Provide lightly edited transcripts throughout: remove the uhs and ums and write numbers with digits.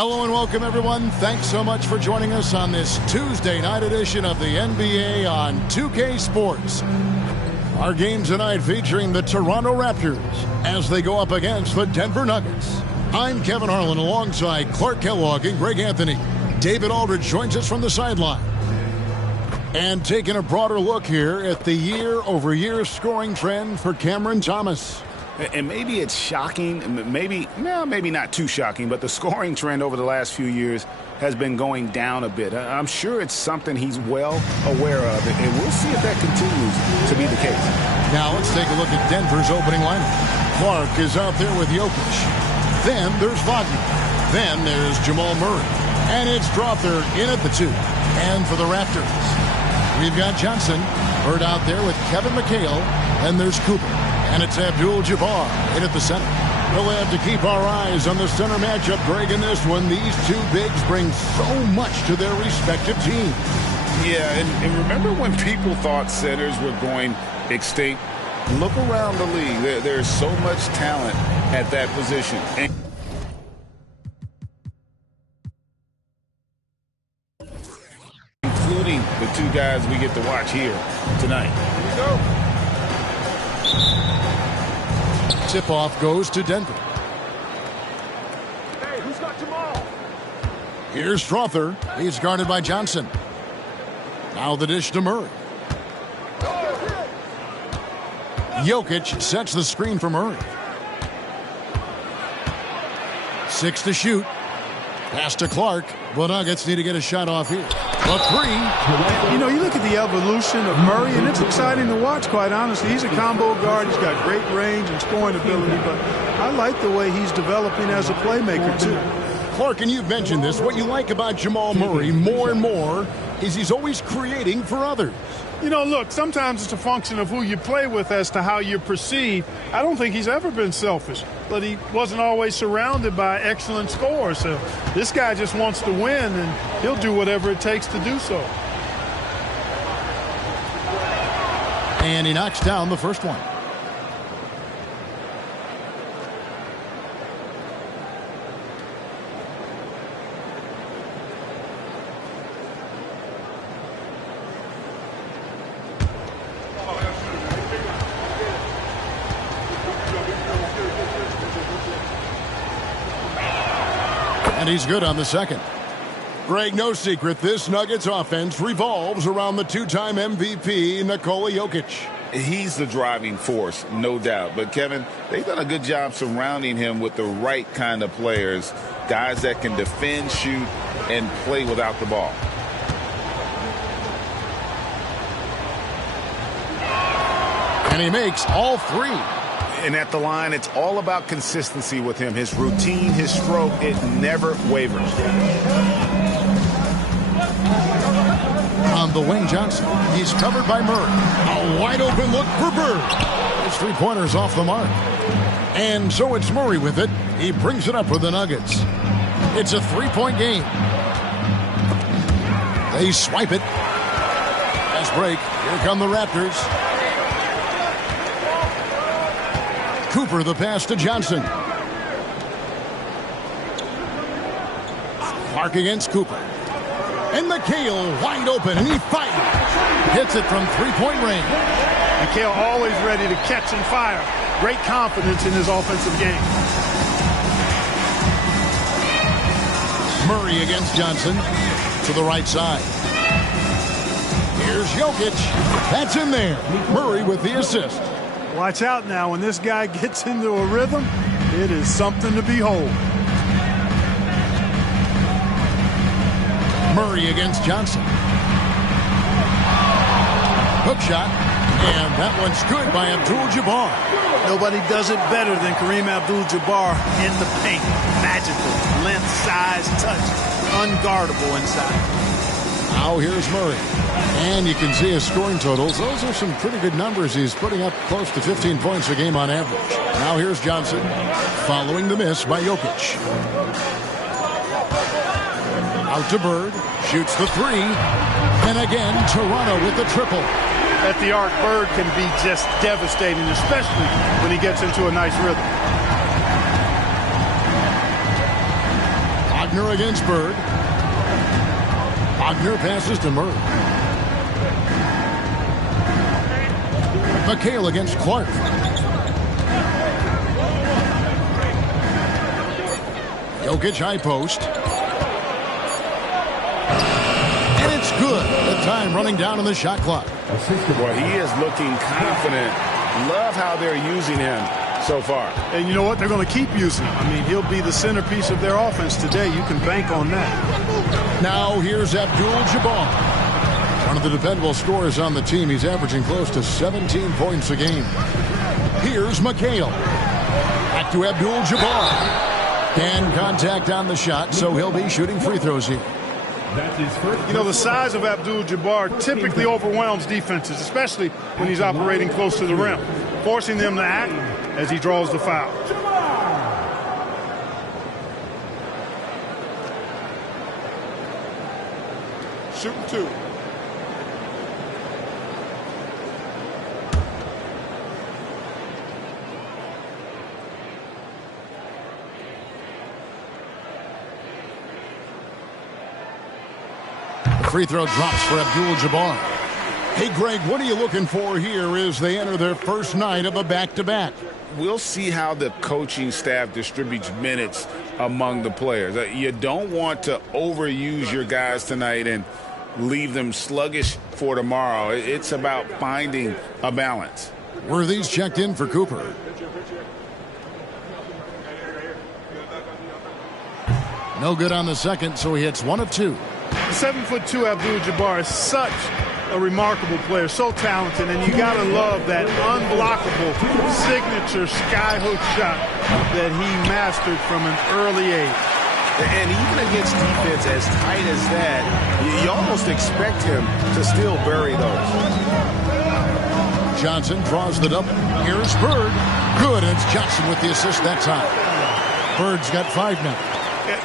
Hello and welcome, everyone. Thanks so much for joining us on this Tuesday night edition of the NBA on 2K Sports. Our game tonight featuring the Toronto Raptors as they go up against the Denver Nuggets. I'm Kevin Harlan alongside Clark Kellogg and Greg Anthony. David Aldridge joins us from the sideline. And taking a broader look here at the year-over-year scoring trend for Cameron Thomas. And maybe it's shocking, maybe not too shocking, but the scoring trend over the last few years has been going down a bit. I'm sure it's something he's well aware of, and we'll see if that continues to be the case. Now let's take a look at Denver's opening lineup. Clark is out there with Jokic. Then there's Wagner. Then there's Jamal Murray. And it's Strawther in at the 2. And for the Raptors, we've got Johnson. Bird out there with Kevin McHale. And there's Cooper. And it's Abdul-Jabbar in at the center. We'll have to keep our eyes on the center matchup, Greg, in this one. These two bigs bring so much to their respective teams. Yeah, and remember when people thought centers were going extinct? Look around the league. There's so much talent at that position. Including the two guys we get to watch here tonight. Here we go. Tip-off goes to Denver. Hey, who's got Jamal? Here's Strawther. He's guarded by Johnson. Now the dish to Murray. Jokic sets the screen for Murray. 6 to shoot. Pass to Clark. The Nuggets need to get a shot off here. A 3. You know, you look at the evolution of Murray, and it's exciting to watch, quite honestly. He's a combo guard. He's got great range and scoring ability, but I like the way he's developing as a playmaker, too. Clark, and you've mentioned this, what you like about Jamal Murray more and more is he's always creating for others. You know, look, sometimes it's a function of who you play with as to how you're perceived. I don't think he's ever been selfish, but he wasn't always surrounded by excellent scores. So this guy just wants to win, and he'll do whatever it takes to do so. And he knocks down the first one. And he's good on the second. Greg, no secret, this Nuggets offense revolves around the two-time MVP, Nikola Jokic. He's the driving force, no doubt. But, Kevin, they've done a good job surrounding him with the right kind of players, guys that can defend, shoot, and play without the ball. And he makes all 3. And at the line, it's all about consistency with him. His routine, his stroke, it never wavers. On the wing, Johnson. He's covered by Murray. A wide open look for Bird. His 3-pointer's off the mark. And so it's Murray with it. He brings it up for the Nuggets. It's a 3-point game. They swipe it. Fast break. Here come the Raptors. Cooper the pass to Johnson. Clark against Cooper. And McHale wide open, and he fires. Hits it from 3-point range. McHale always ready to catch and fire. Great confidence in his offensive game. Murray against Johnson to the right side. Here's Jokic. That's in there. Murray with the assist. Watch out now. When this guy gets into a rhythm, it is something to behold. Murray against Johnson. Hook shot. And that one's good by Abdul-Jabbar. Nobody does it better than Kareem Abdul-Jabbar in the paint. Magical. Length, size, touch. Unguardable inside. Now here's Murray. And you can see his scoring totals. Those are some pretty good numbers. He's putting up close to 15 points a game on average. Now here's Johnson following the miss by Jokic. Out to Bird. Shoots the 3. And again, Toronto with the triple. At the arc, Bird can be just devastating, especially when he gets into a nice rhythm. Wagner against Bird. Wagner passes to Murray. McHale against Clark. Jokic high post. And it's good. The time running down on the shot clock. Well, he is looking confident. Love how they're using him so far. And you know what? They're going to keep using him. I mean, he'll be the centerpiece of their offense today. You can bank on that. Now here's Abdul-Jabbar. One of the dependable scorers on the team. He's averaging close to 17 points a game. Here's McHale. Back to Abdul-Jabbar. And contact on the shot, so he'll be shooting free throws here. You know, the size of Abdul-Jabbar typically overwhelms defenses, especially when he's operating close to the rim, forcing them to act as he draws the foul. Shooting two. Free throw drops for Abdul-Jabbar. Hey, Greg, what are you looking for here as they enter their first night of a back-to-back? We'll see how the coaching staff distributes minutes among the players. You don't want to overuse your guys tonight and leave them sluggish for tomorrow. It's about finding a balance. Worthy's checked in for Cooper. No good on the second, so he hits 1 of 2. 7'2" Abdul-Jabbar is such a remarkable player, so talented, and you gotta love that unblockable signature skyhook shot that he mastered from an early age. And even against defense as tight as that, you almost expect him to still bury those. Johnson draws the double. Here's Bird. Good, and it's Johnson with the assist that time. Bird's got 5 now.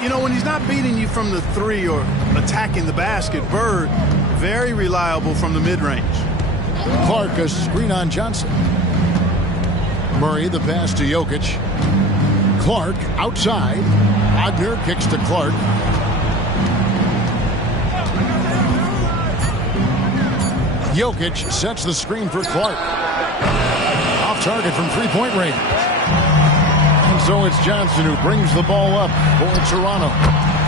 You know, when he's not beating you from the 3 or attacking the basket, Bird, very reliable from the mid-range. Clark, a screen on Johnson. Murray, the pass to Jokic. Clark, outside. Wagner kicks to Clark. Jokic sets the screen for Clark. Off target from three-point range. So it's Johnson who brings the ball up for Toronto.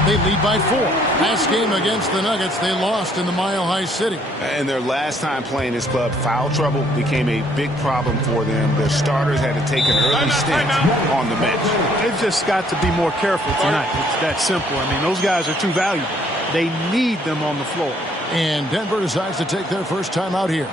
They lead by 4. Last game against the Nuggets, they lost in the Mile High City. And their last time playing this club, foul trouble became a big problem for them. Their starters had to take an early stint on the bench. They've just got to be more careful tonight. It's that simple. I mean, those guys are too valuable. They need them on the floor. And Denver decides to take their first time out here.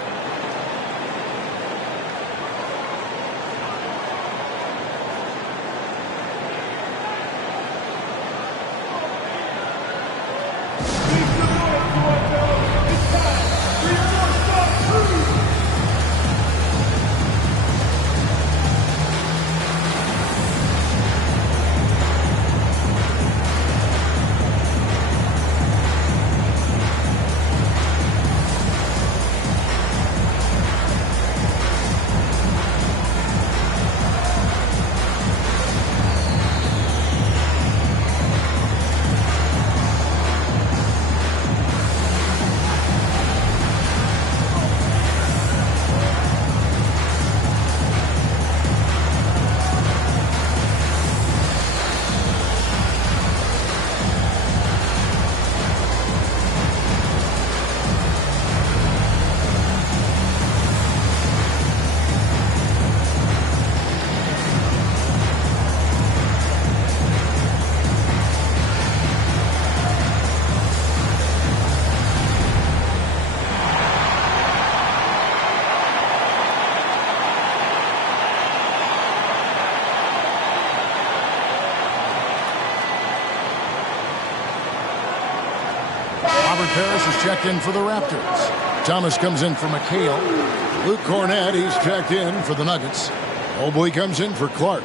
Harris is checked in for the Raptors. Thomas comes in for McHale. Luke Cornett, he's checked in for the Nuggets. Mobley comes in for Clark.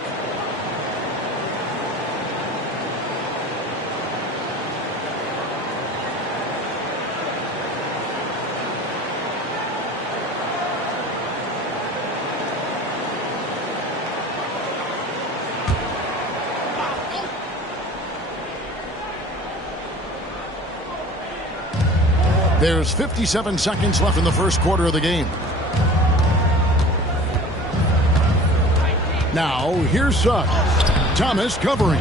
There's 57 seconds left in the first quarter of the game. Now, here's Suggs. Thomas covering.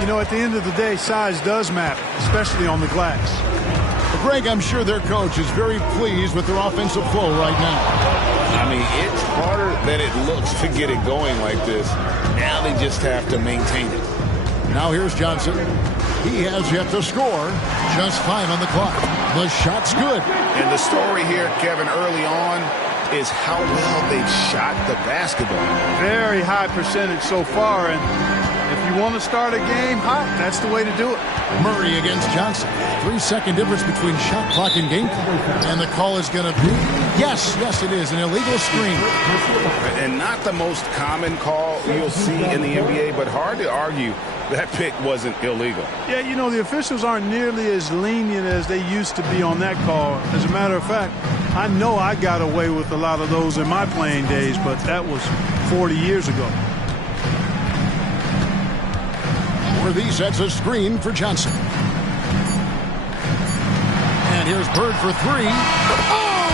You know, at the end of the day, size does matter, especially on the glass. Greg, I'm sure their coach is very pleased with their offensive flow right now. I mean, it's harder than it looks to get it going like this. Now they just have to maintain it. Now here's Johnson. He has yet to score. Just 5 on the clock. The shot's good. And the story here, Kevin, early on is how well they've shot the basketball. Very high percentage so far, and if you want to start a game hot, that's the way to do it. Murray against Johnson. 3-second difference between shot clock and game clock. And the call is going to be, yes, it is, an illegal screen. And not the most common call you'll see in the NBA, but hard to argue that pick wasn't illegal. Yeah, you know, the officials aren't nearly as lenient as they used to be on that call. As a matter of fact, I know I got away with a lot of those in my playing days, but that was 40 years ago. Worthy sets a screen for Johnson. And here's Bird for 3. Oh,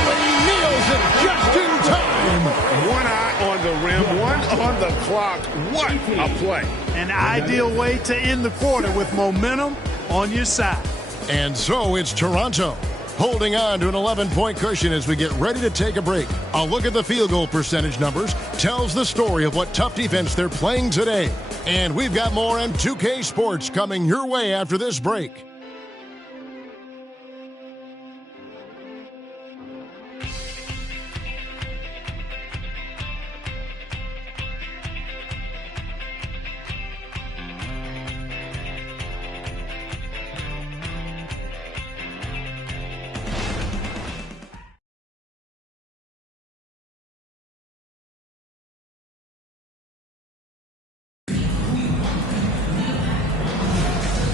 and he nails it just in time. One eye on the rim, one on the clock. What a play. An ideal way to end the quarter with momentum on your side. And so it's Toronto holding on to an 11-point cushion as we get ready to take a break. A look at the field goal percentage numbers tells the story of what tough defense they're playing today. And we've got more M2K Sports coming your way after this break.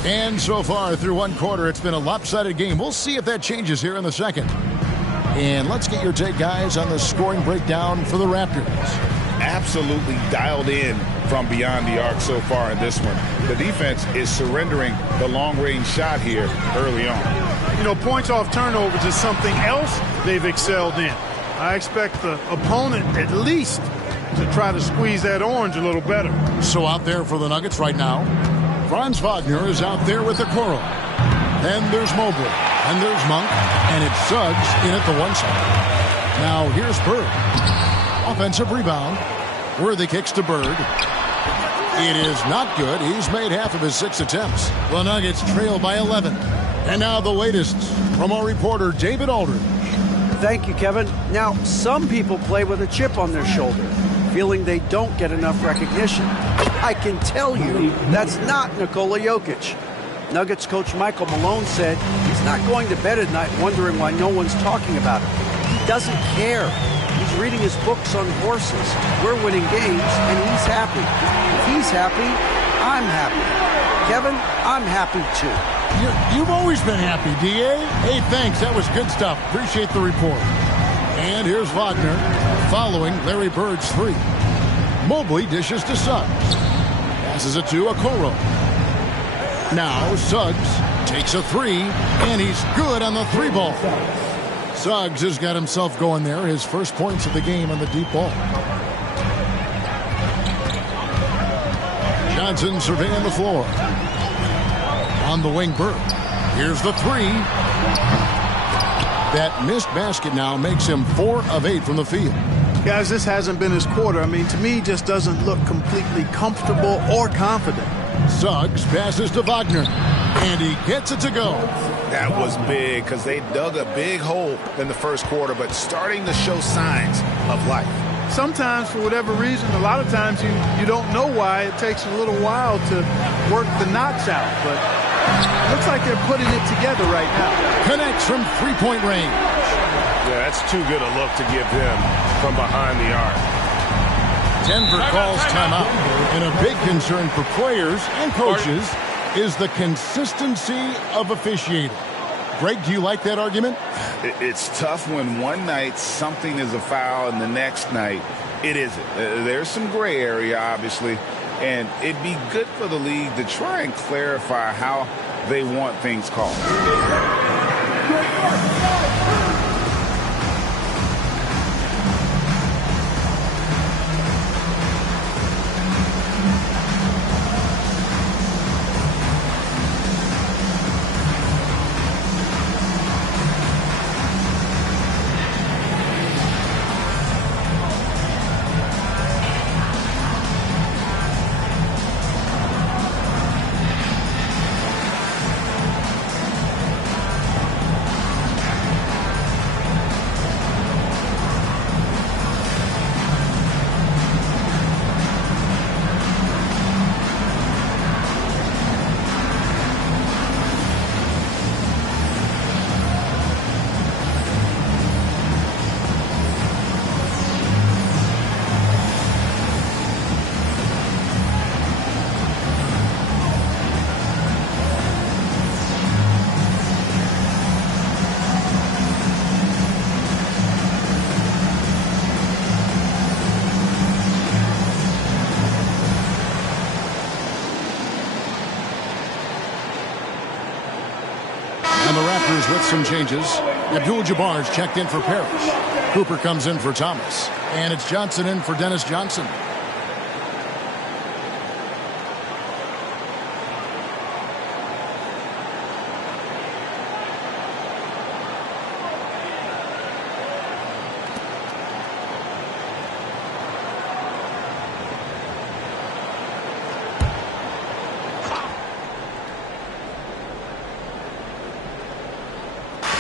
And so far through one quarter, it's been a lopsided game. We'll see if that changes here in the second. And let's get your take, guys, on the scoring breakdown for the Raptors. Absolutely dialed in from beyond the arc so far in this one. The defense is surrendering the long-range shot here early on. You know, points off turnovers is something else they've excelled in. I expect the opponent at least to try to squeeze that orange a little better. So out there for the Nuggets right now, Franz Wagner is out there with the Okoro. Then there's Mobley, and there's Monk, and it's Suggs in at the 1 side. Now here's Bird. Offensive rebound. Worthy kicks to Bird. It is not good. He's made half of his 6 attempts. The Nuggets trail by 11. And now the latest from our reporter, David Aldridge. Thank you, Kevin. Now, some people play with a chip on their shoulder, feeling they don't get enough recognition. I can tell you that's not Nikola Jokic. Nuggets coach Michael Malone said he's not going to bed at night wondering why no one's talking about him. He doesn't care. He's reading his books on horses. We're winning games, and he's happy. If he's happy, I'm happy. Kevin, I'm happy too. You've always been happy, D.A. Hey, thanks. That was good stuff. Appreciate the report. And here's Wagner following Larry Bird's 3. Mobley dishes to Suggs. Passes it to Okoro. Now Suggs takes a 3, and he's good on the 3 ball. Suggs has got himself going there. His first points of the game on the deep ball. Johnson surveying the floor. On the wing, Bird. Here's the 3. That missed basket now makes him 4 of 8 from the field. Guys, this hasn't been his quarter. I mean, to me, he just doesn't look completely comfortable or confident. Suggs passes to Wagner, and he gets it to go. That was big because they dug a big hole in the first quarter, but starting to show signs of life. Sometimes, for whatever reason, a lot of times you don't know why. It takes a little while to work the knots out, but it looks like they're putting it together right now. Connects from 3-point range. Yeah, that's too good a look to give them from behind the arc. Denver calls timeout. And a big concern for players and coaches is the consistency of officiating. Greg, do you like that argument? It's tough when one night something is a foul and the next night it isn't. There's some gray area, obviously, and it'd be good for the league to try and clarify how they want things called. And the Raptors with some changes. Abdul-Jabbar's checked in for Parrish. Cooper comes in for Thomas. And it's Johnson in for Dennis Johnson.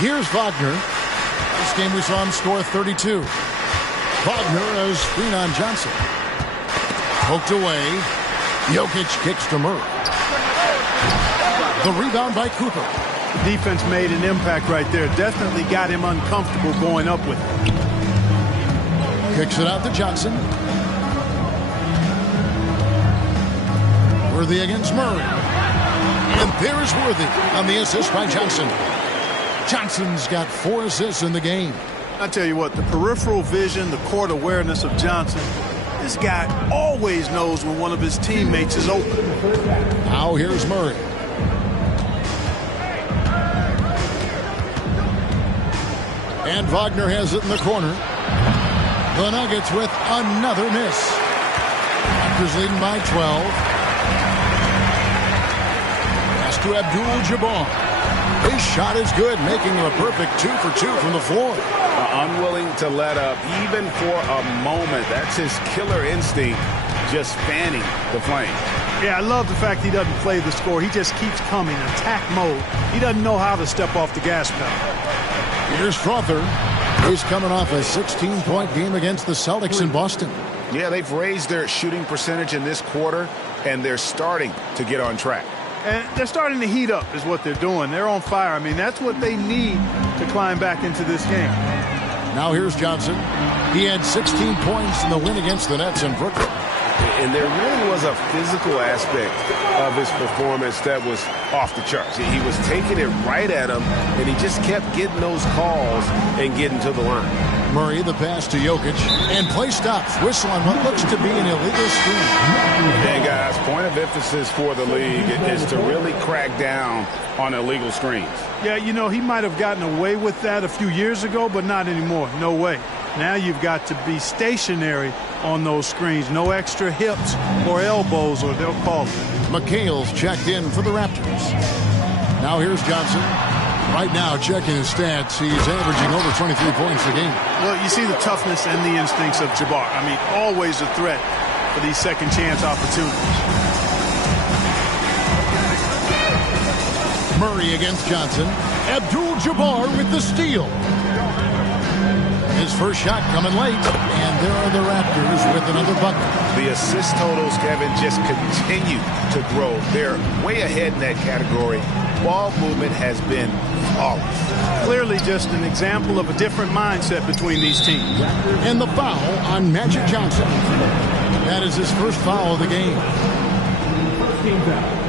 Here's Wagner. This game we saw him score 32. Wagner has screen on Johnson. Poked away. Jokic kicks to Murray. The rebound by Cooper. Defense made an impact right there. Definitely got him uncomfortable going up with it. Kicks it out to Johnson. Worthy against Murray. And there is Worthy on the assist by Johnson. Johnson's got 4 assists in the game. I tell you what, the peripheral vision, the court awareness of Johnson, this guy always knows when one of his teammates is open. Now here's Murray. And Wagner has it in the corner. The Nuggets with another miss. Raptors leading by 12. Pass to Abdul-Jabbar. His shot is good, making him a perfect 2 for 2 from the floor. Unwilling to let up, even for a moment. That's his killer instinct, just fanning the flame. Yeah, I love the fact he doesn't play the score. He just keeps coming, attack mode. He doesn't know how to step off the gas pedal. Here's Strother. He's coming off a 16-point game against the Celtics in Boston. Yeah, they've raised their shooting percentage in this quarter, and they're starting to get on track. And they're starting to heat up is what they're doing. They're on fire. I mean, that's what they need to climb back into this game. Now here's Johnson. He had 16 points in the win against the Nets in Brooklyn. And there really was a physical aspect of his performance that was off the charts. He was taking it right at him, and he just kept getting those calls and getting to the line. Murray, the pass to Jokic, and play stops. Whistle on what looks to be an illegal screen. And guys, point of emphasis for the league is to really crack down on illegal screens. Yeah, you know, he might have gotten away with that a few years ago, but not anymore. No way. Now you've got to be stationary on those screens. No extra hips or elbows, or they'll call it. McHale's checked in for the Raptors. Now here's Johnson. Right now, checking his stats, he's averaging over 23 points a game. Well, you see the toughness and the instincts of Jabbar. I mean, always a threat for these second chance opportunities. Murray against Johnson. Abdul-Jabbar with the steal. His first shot coming late, and there are the Raptors with another bucket. The assist totals, Kevin, just continue to grow. They're way ahead in that category. Ball movement has been flawless. Clearly just an example of a different mindset between these teams. And the foul on Magic Johnson. That is his first foul of the game. First team foul.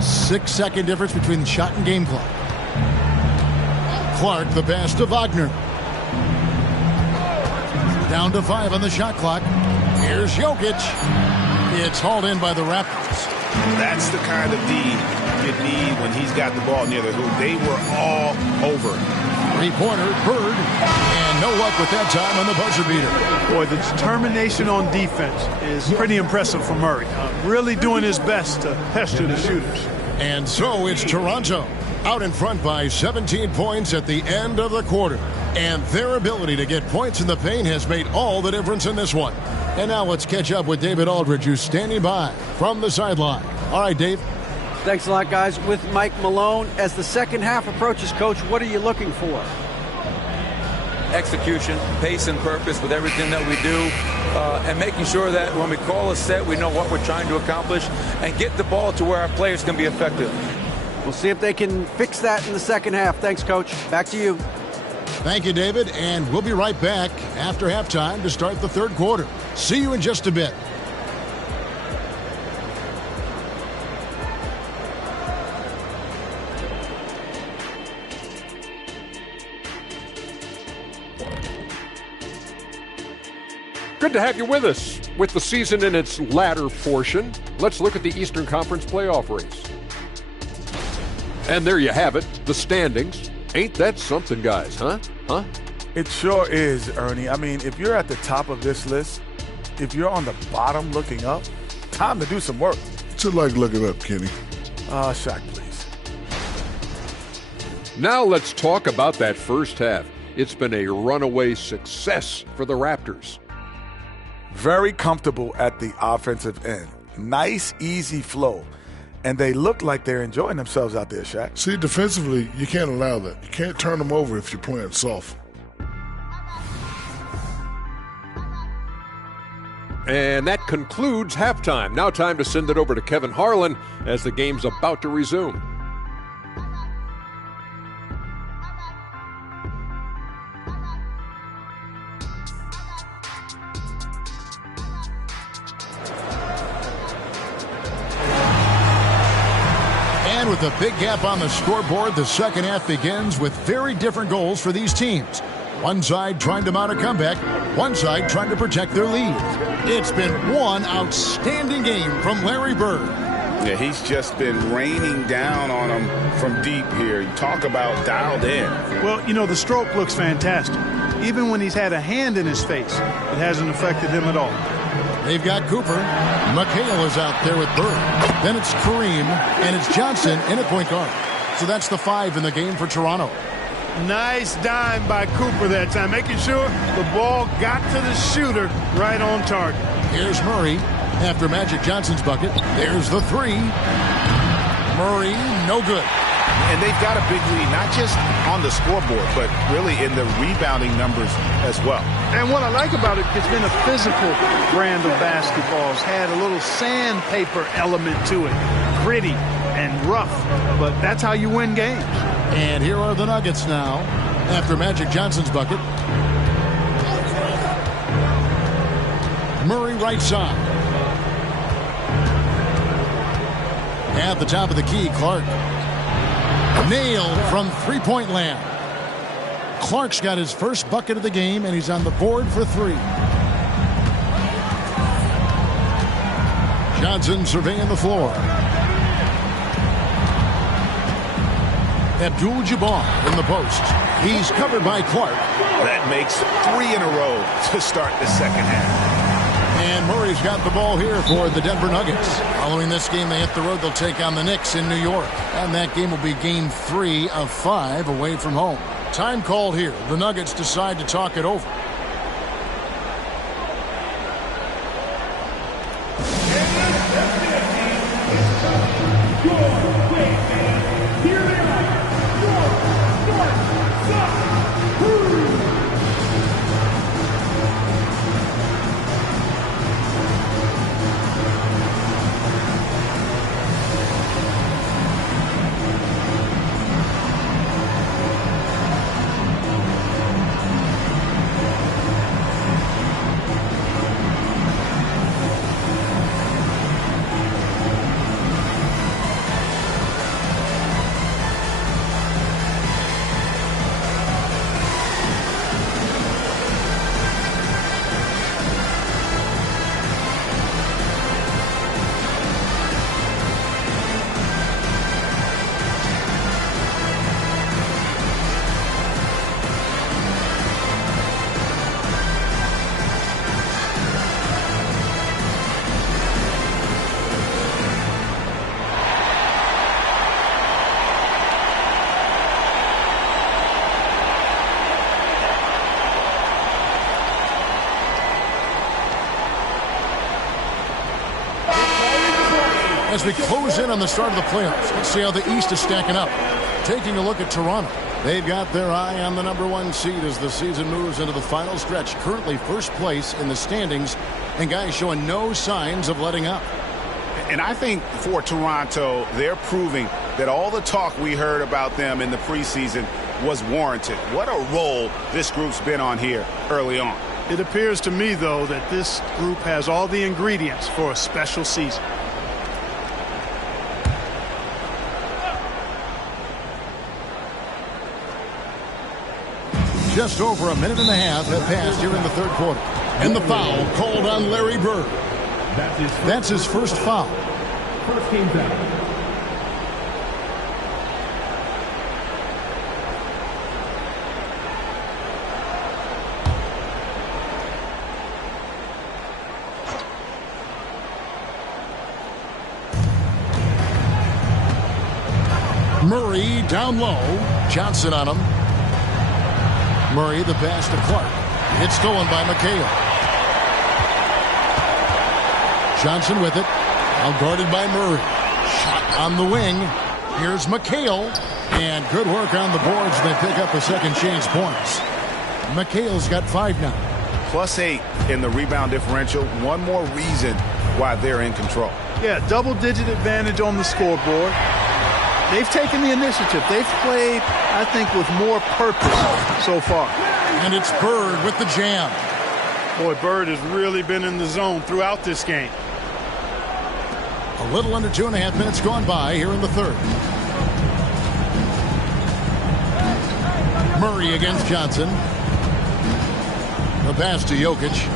Six-second difference between the shot and game clock. Clark, the pass to Wagner. Down to 5 on the shot clock. Here's Jokic. It's hauled in by the Raptors. That's the kind of D you need when he's got the ball near the hoop. They were all over. Three-pointer, Bird, and no luck with that time on the buzzer beater. Boy, the determination on defense is pretty impressive for Murray. Really doing his best to pester the shooters. And so it's Toronto out in front by 17 points at the end of the quarter. And their ability to get points in the paint has made all the difference in this one. And now let's catch up with David Aldridge, who's standing by from the sideline. All right, Dave. Thanks a lot, guys. With Mike Malone, as the second half approaches, Coach, what are you looking for? Execution, pace and purpose with everything that we do, and making sure that when we call a set, we know what we're trying to accomplish and get the ball to where our players can be effective. We'll see if they can fix that in the second half. Thanks, Coach. Back to you. Thank you, David, and we'll be right back after halftime to start the third quarter. See you in just a bit. Good to have you with us. With the season in its latter portion, let's look at the Eastern Conference playoff race. And there you have it, the standings. Ain't that something, guys, huh? It sure is, Ernie. I mean, if you're at the top of this list, if you're on the bottom looking up, time to do some work. What's it like looking up, Kenny? Shaq, please. Now let's talk about that first half. It's been a runaway success for the Raptors. Very comfortable at the offensive end. Nice, easy flow. And they look like they're enjoying themselves out there, Shaq. See, defensively, you can't allow that. You can't turn them over if you're playing soft. And that concludes halftime. Now time to send it over to Kevin Harlan as the game's about to resume. And with a big gap on the scoreboard, the second half begins with very different goals for these teams. One side trying to mount a comeback, one side trying to protect their lead. It's been one outstanding game from Larry Bird. Yeah, he's just been raining down on them from deep here. You talk about dialed in. Well, you know, the stroke looks fantastic. Even when he's had a hand in his face, it hasn't affected him at all. They've got Cooper. McHale is out there with Bird. Then it's Kareem, and it's Johnson in at point guard. So that's the 5 in the game for Toronto. Nice dime by Cooper that time, making sure the ball got to the shooter right on target. Here's Murray after Magic Johnson's bucket. There's the 3. Murray, no good. And they've got a big lead, not just on the scoreboard, but really in the rebounding numbers as well. And what I like about it, it's been a physical brand of basketball. It's had a little sandpaper element to it, gritty and rough, but that's how you win games. And here are the Nuggets now after Magic Johnson's bucket. Murray right side. At the top of the key, Clark. Nailed from three-point land. Clark's got his first bucket of the game, and he's on the board for 3. Johnson surveying the floor. Abdul-Jabbar in the post. He's covered by Clark. That makes 3 in a row to start the second half. And Murray's got the ball here for the Denver Nuggets. Following this game, they hit the road. They'll take on the Knicks in New York. And that game will be game 3 of 5 away from home. Time called here. The Nuggets decide to talk it over. As we close in on the start of the playoffs, let's see how the East is stacking up. Taking a look at Toronto. They've got their eye on the #1 seed as the season moves into the final stretch. Currently first place in the standings, and guys showing no signs of letting up. And I think for Toronto, they're proving that all the talk we heard about them in the preseason was warranted. What a role this group's been on here early on. It appears to me, though, that this group has all the ingredients for a special season. Just over a minute and a half have passed here in the third quarter. And the foul called on Larry Bird. That's his first foul. First team foul. Murray down low. Johnson on him. Murray the pass to Clark. It's stolen by McHale. Johnson with it. Now guarded by Murray. Shot on the wing. Here's McHale. And good work on the boards. They pick up a second chance points. McHale's got 5 now. +8 in the rebound differential. One more reason why they're in control. Yeah, double-digit advantage on the scoreboard. They've taken the initiative. They've played, I think, with more purpose so far. And it's Bird with the jam. Boy, Bird has really been in the zone throughout this game. A little under 2.5 minutes gone by here in the third. Murray against Johnson. The pass to Jokic.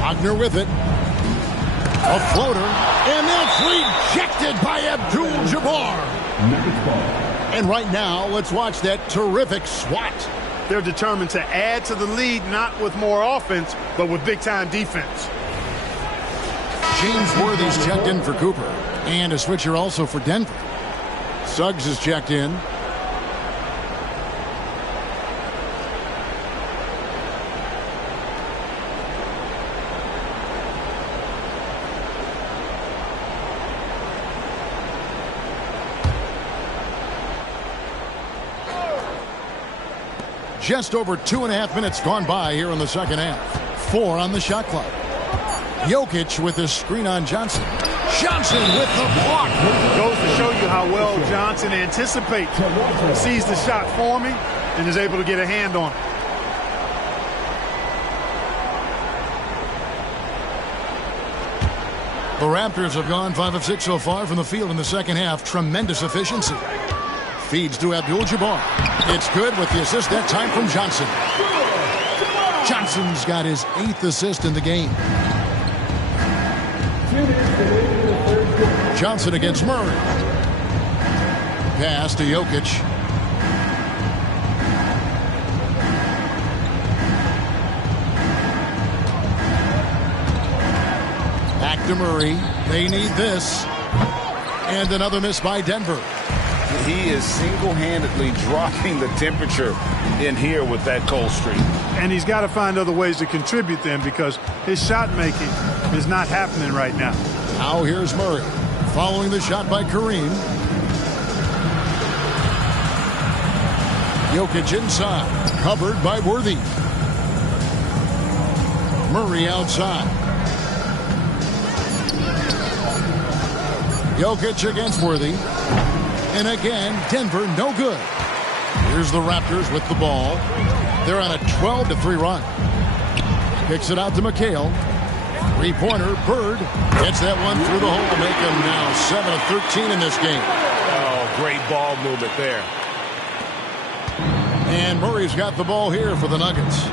Wagner with it. A floater. And that's rejected by Abdul-Jabbar. And right now, let's watch that terrific swat. They're determined to add to the lead, not with more offense, but with big-time defense. James Worthy's checked in for Cooper. And a switcher also for Denver. Suggs is checked in. Just over 2.5 minutes gone by here in the second half. 4 on the shot clock. Jokic with a screen on Johnson. Johnson with the block. Goes to show you how well Johnson anticipates, sees the shot forming, and is able to get a hand on it. The Raptors have gone 5 of 6 so far from the field in the second half. Tremendous efficiency. Feeds to Abdul-Jabbar. It's good with the assist that time from Johnson. Johnson's got his 8th assist in the game. Johnson against Murray. Pass to Jokic. Back to Murray. They need this. And another miss by Denver. He is single-handedly dropping the temperature in here with that cold streak. And he's got to find other ways to contribute then, because his shot making is not happening right now. Now here's Murray. Following the shot by Kareem. Jokic inside. Covered by Worthy. Murray outside. Jokic against Worthy. And again, Denver no good. Here's the Raptors with the ball. They're on a 12-3 run. Kicks it out to McHale. Three-pointer, Bird. Gets that one through the hole to make them now 7 of 13 in this game. Oh, great ball movement there. And Murray's got the ball here for the Nuggets.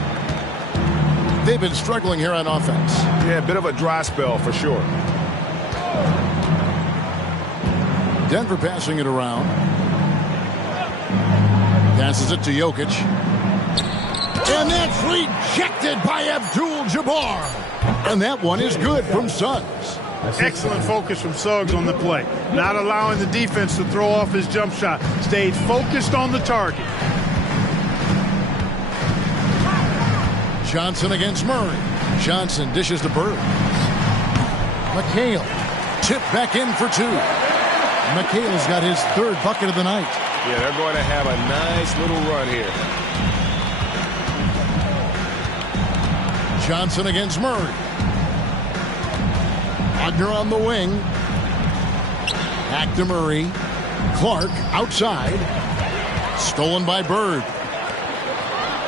They've been struggling here on offense. Yeah, a bit of a dry spell for sure. Denver passing it around. Passes it to Jokic. And that's rejected by Abdul-Jabbar. And that one is good from Suggs. Excellent focus from Suggs on the play. Not allowing the defense to throw off his jump shot. Stayed focused on the target. Johnson against Murray. Johnson dishes to Bird. McHale. Tip back in for two. McHale's got his third bucket of the night. Yeah, they're going to have a nice little run here. Johnson against Murray. Wagner on the wing. Back to Murray. Clark outside. Stolen by Bird.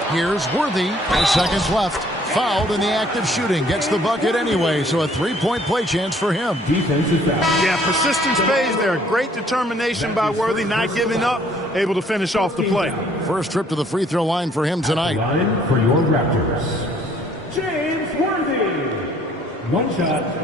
Here's Worthy. 4 seconds left. Fouled in the act of shooting. Gets the bucket anyway, so a three-point play chance for him. Yeah, persistence pays there. Great determination by Worthy, not giving up, able to finish off the play. First trip to the free throw line for him tonight. Line for your Raptors, James Worthy. One shot.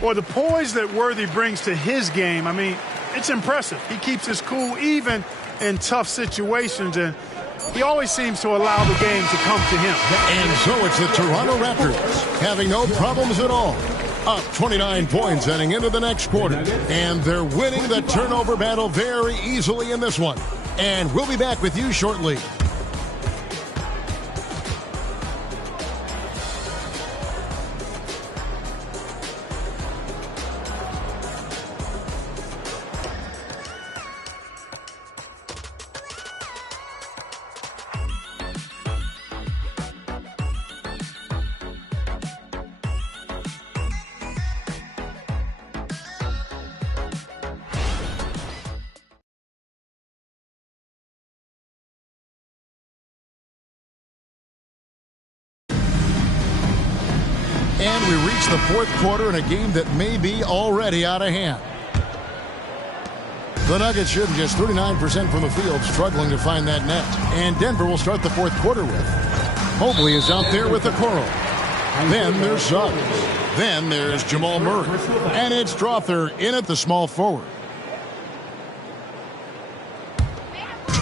Well, the poise that Worthy brings to his game, I mean, it's impressive. He keeps his cool even in tough situations, and he always seems to allow the game to come to him. And so it's the Toronto Raptors having no problems at all. Up 29 points heading into the next quarter. And they're winning the turnover battle very easily in this one. And we'll be back with you shortly. And we reach the fourth quarter in a game that may be already out of hand. The Nuggets shooting just 39% from the field, struggling to find that net. And Denver will start the fourth quarter with. Mobley is out there with the Coral. Then there's Suggs. Then there's Jamal Murray. And it's Strother in at the small forward.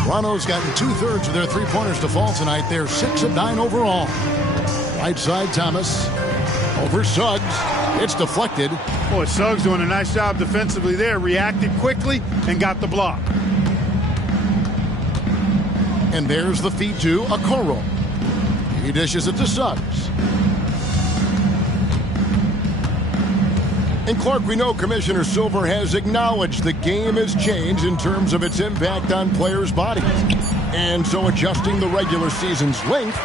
Toronto's gotten 2/3 of their three-pointers to fall tonight. They're 6 of 9 overall. Right side, Thomas. Over Suggs. It's deflected. Boy, Suggs doing a nice job defensively there. Reacted quickly and got the block. And there's the feed to Okoro. He dishes it to Suggs. And Clark, we know Commissioner Silver has acknowledged the game has changed in terms of its impact on players' bodies. And so adjusting the regular season's length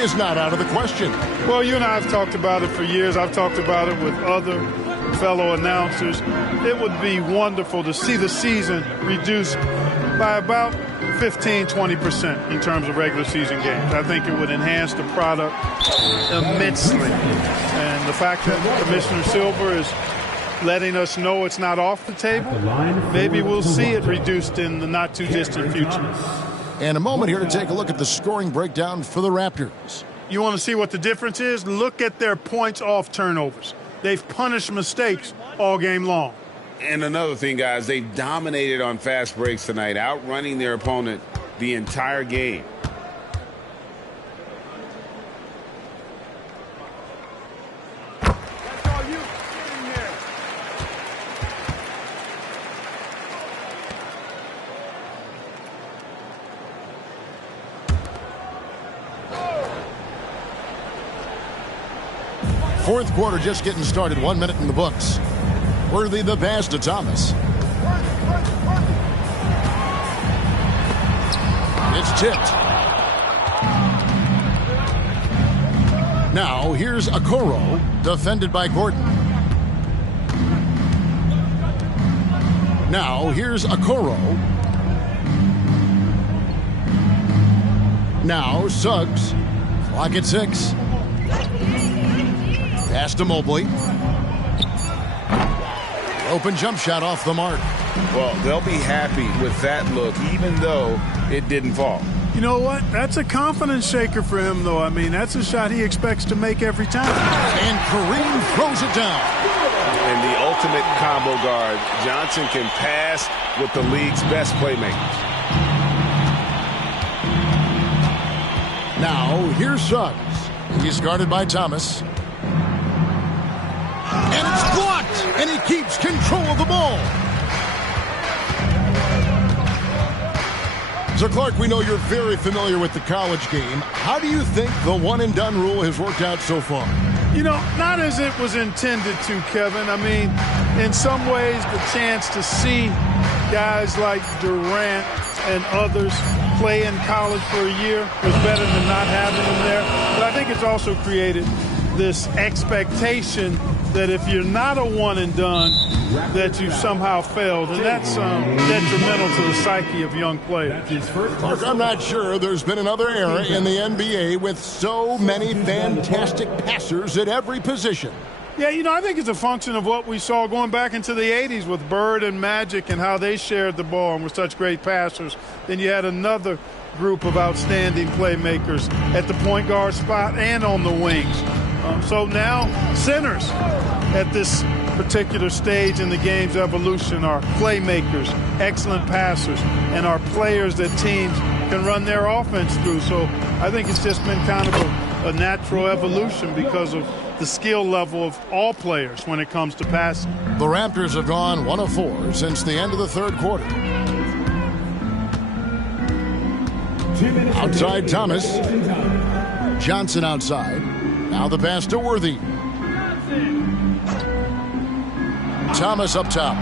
is not out of the question. Well, you and I have talked about it for years. I've talked about it with other fellow announcers. It would be wonderful to see the season reduced by about 15-20% in terms of regular season games. I think it would enhance the product immensely. And the fact that Commissioner Silver is letting us know it's not off the table, maybe we'll see it reduced in the not-too-distant future. And a moment here to take a look at the scoring breakdown for the Raptors. You want to see what the difference is? Look at their points off turnovers. They've punished mistakes all game long. And another thing, guys, they've dominated on fast breaks tonight, outrunning their opponent the entire game. Fourth quarter just getting started. 1 minute in the books. Worthy the pass to Thomas. It's tipped. Now here's Okoro, defended by Gordon. Now here's Okoro. Now Suggs. Clock at 6. Pass to Mobley. Open jump shot off the mark. Well, they'll be happy with that look, even though it didn't fall. You know what? That's a confidence shaker for him, though. I mean, that's a shot he expects to make every time. And Kareem throws it down. And the ultimate combo guard. Johnson can pass with the league's best playmakers. Now, here's Suggs. He's guarded by Thomas. And it's blocked! And he keeps control of the ball. So, Clark, we know you're very familiar with the college game. How do you think the one-and-done rule has worked out so far? You know, not as it was intended to, Kevin. I mean, in some ways, the chance to see guys like Durant and others play in college for a year was better than not having them there. But I think it's also created this expectation that if you're not a one-and-done, that you somehow failed, and that's detrimental to the psyche of young players. Mark, I'm not sure there's been another era in the NBA with so many fantastic passers at every position. Yeah, you know, I think it's a function of what we saw going back into the 80s with Bird and Magic and how they shared the ball and were such great passers. Then you had another group of outstanding playmakers at the point guard spot and on the wings. So now centers at this particular stage in the game's evolution are playmakers, excellent passers, and are players that teams can run their offense through. So I think it's just been kind of a natural evolution because of the skill level of all players when it comes to passing. The Raptors have gone 1 of 4 since the end of the third quarter. Outside Thomas. Johnson outside. Now the pass to Worthy. Thomas up top.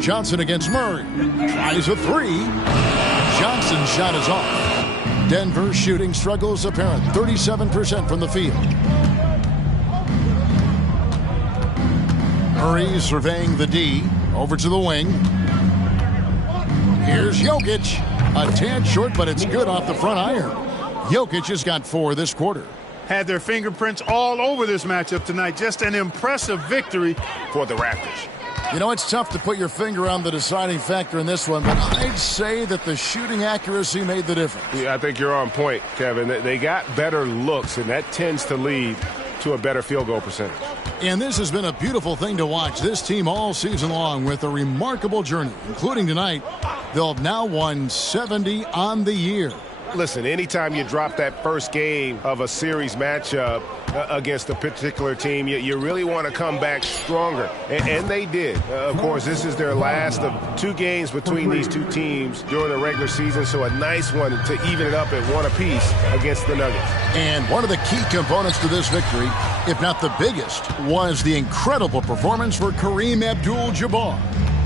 Johnson against Murray. Tries a three. Johnson's shot is off. Denver's shooting struggles apparent. 37% from the field. Murray surveying the D. Over to the wing. Here's Jokic. A tad short, but it's good off the front iron. Jokic has got 4 this quarter. Had their fingerprints all over this matchup tonight. Just an impressive victory for the Raptors. You know, it's tough to put your finger on the deciding factor in this one, but I'd say that the shooting accuracy made the difference. Yeah, I think you're on point, Kevin. They got better looks, and that tends to lead to a better field goal percentage. And this has been a beautiful thing to watch this team all season long with a remarkable journey, including tonight. They'll have now won 70 on the year. Listen, anytime you drop that first game of a series matchup against a particular team, you really want to come back stronger. And they did. Of course, this is their last of 2 games between these two teams during the regular season, so a nice one to even it up at 1 apiece against the Nuggets. And one of the key components to this victory, if not the biggest, was the incredible performance for Kareem Abdul-Jabbar.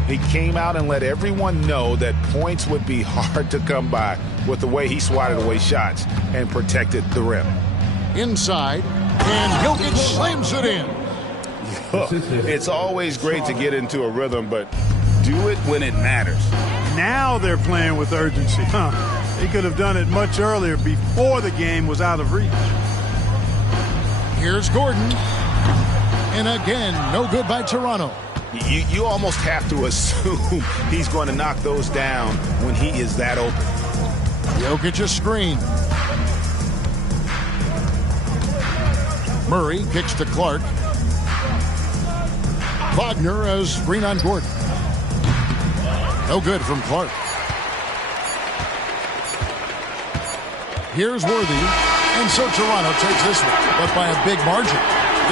He came out and let everyone know that points would be hard to come by with the way he swatted away shots and protected the rim. Inside, and Jokic slams it in. It's always great to get into a rhythm, but Do it when it matters. Now they're playing with urgency. They could have done it much earlier before the game was out of reach. Here's Gordon. And again, no good by Toronto. You almost have to assume he's going to knock those down when he is that open. Jokic a screen. Murray kicks to Clark. Wagner a screen on Gordon. No good from Clark. Here's Worthy. And so Toronto takes this one, but by a big margin.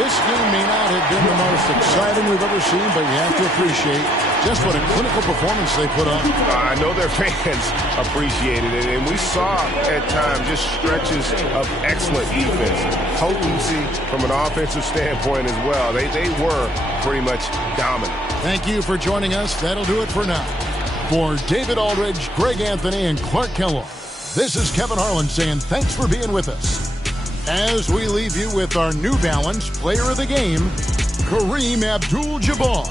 This game may not have been the most exciting we've ever seen, but you have to appreciate just what a clinical performance they put on. I know their fans appreciated it, and we saw at times just stretches of excellent defense, potency from an offensive standpoint as well. They were pretty much dominant. Thank you for joining us. That'll do it for now. For David Aldridge, Greg Anthony, and Clark Kellogg, this is Kevin Harlan saying thanks for being with us. As we leave you with our New Balance Player of the Game, Kareem Abdul-Jabbar.